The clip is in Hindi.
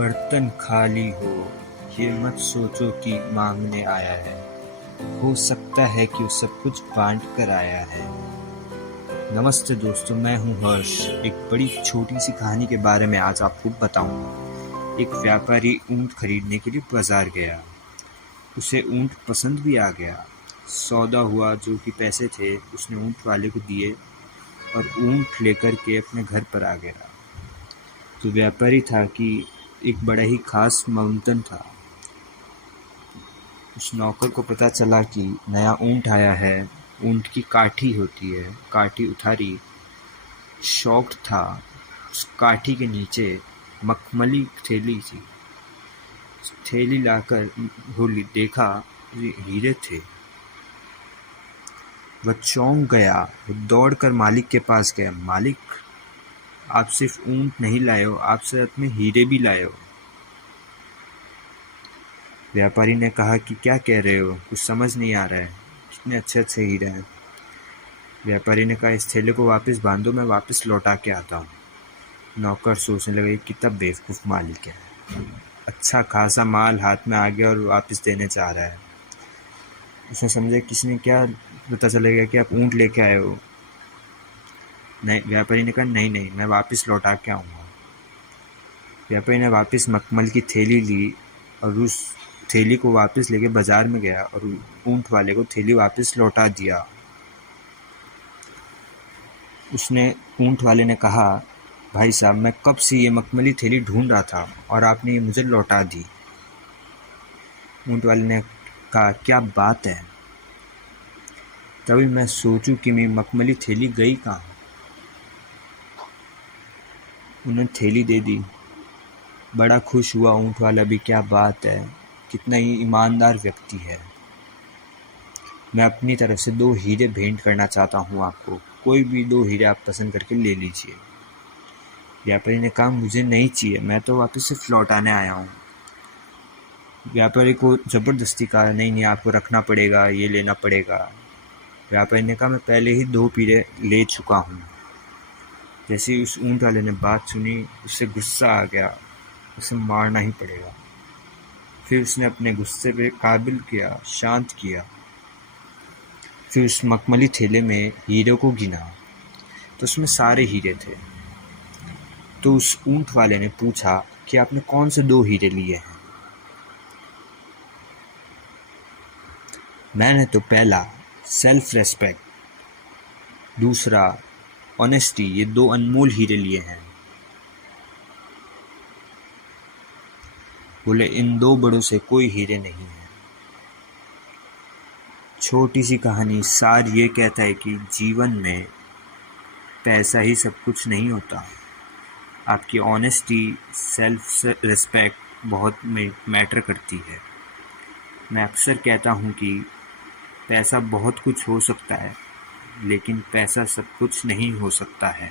बर्तन खाली हो, ये मत सोचो कि मांगने आया है। हो सकता है कि वो सब कुछ बांट कर आया है। नमस्ते दोस्तों, मैं हूं हर्ष। एक बड़ी छोटी सी कहानी के बारे में आज आपको बताऊंगा। एक व्यापारी ऊंट खरीदने के लिए बाजार गया। उसे ऊंट पसंद भी आ गया। सौदा हुआ, जो कि पैसे थे उसने ऊंट वाले को दिए और ऊंट लेकर के अपने घर पर आ गया। जो व्यापारी था कि एक बड़ा ही खास माउंटेन था। उस नौकर को पता चला कि नया ऊंट आया है। ऊंट की काठी होती है, काठी उतारी, शॉक्ड था। उस काठी के नीचे मखमली थैली थी। थैली लाकर खोली, देखा ये हीरे थे। वह चौंक गया। वो दौड़कर मालिक के पास गया। मालिक, आप सिर्फ ऊंट नहीं लाए हो, आप साथ में हीरे भी लाए हो। व्यापारी ने कहा कि क्या कह रहे हो, कुछ समझ नहीं आ रहा है, कितने अच्छे अच्छे हीरे हैं। व्यापारी ने कहा, इस थैले को वापस बांधो, मैं वापस लौटा के आता हूँ। नौकर सोचने लगा, ये कितना बेवकूफ़ मालिक है। अच्छा खासा माल हाथ में आ गया और वापस देने चाह रहा है। उसने समझा किसी ने क्या पता चलेगा कि आप ऊँट लेके आए हो। नहीं, व्यापारी ने कहा नहीं नहीं, मैं वापस लौटा के आऊँगा। व्यापारी ने वापस मखमल की थैली ली और उस थैली को वापस लेके बाजार में गया और ऊंट वाले को थैली वापस लौटा दिया। उसने ऊंट वाले ने कहा, भाई साहब, मैं कब से ये मखमली थैली ढूंढ रहा था और आपने ये मुझे लौटा दी। ऊंट वाले ने कहा, क्या बात है, तभी मैं सोचूं कि मेरी मखमली थैली गई कहाँ। उन्होंने थैली दे दी। बड़ा खुश हुआ ऊंट वाला भी, क्या बात है, कितना ही ईमानदार व्यक्ति है। मैं अपनी तरफ से 2 हीरे भेंट करना चाहता हूँ आपको। कोई भी 2 हीरे आप पसंद करके ले लीजिए। व्यापारी ने कहा, मुझे नहीं चाहिए, मैं तो वापस सिर्फ लौटाने आया हूँ। व्यापारी को ज़बरदस्ती कहा, नहीं नहीं, आपको रखना पड़ेगा, ये लेना पड़ेगा। व्यापारी ने कहा, मैं पहले ही 2 हीरे ले चुका हूँ। जैसे ही उस ऊंट वाले ने बात सुनी, उससे गुस्सा आ गया, उसे मारना ही पड़ेगा। फिर उसने अपने गुस्से पे काबू किया, शांत किया। फिर उस मखमली थैले में हीरे को गिना तो उसमें सारे हीरे थे। तो उस ऊंट वाले ने पूछा कि आपने कौन से 2 हीरे लिए हैं। मैंने तो पहला सेल्फ रेस्पेक्ट, दूसरा ऑनेस्टी, ये 2 अनमोल हीरे लिए हैं। बोले, इन 2 बड़ों से कोई हीरे नहीं है। छोटी सी कहानी सार ये कहता है कि जीवन में पैसा ही सब कुछ नहीं होता। आपकी ऑनेस्टी, सेल्फ रिस्पेक्ट बहुत मैटर करती है। मैं अक्सर कहता हूँ कि पैसा बहुत कुछ हो सकता है, लेकिन पैसा सब कुछ नहीं हो सकता है।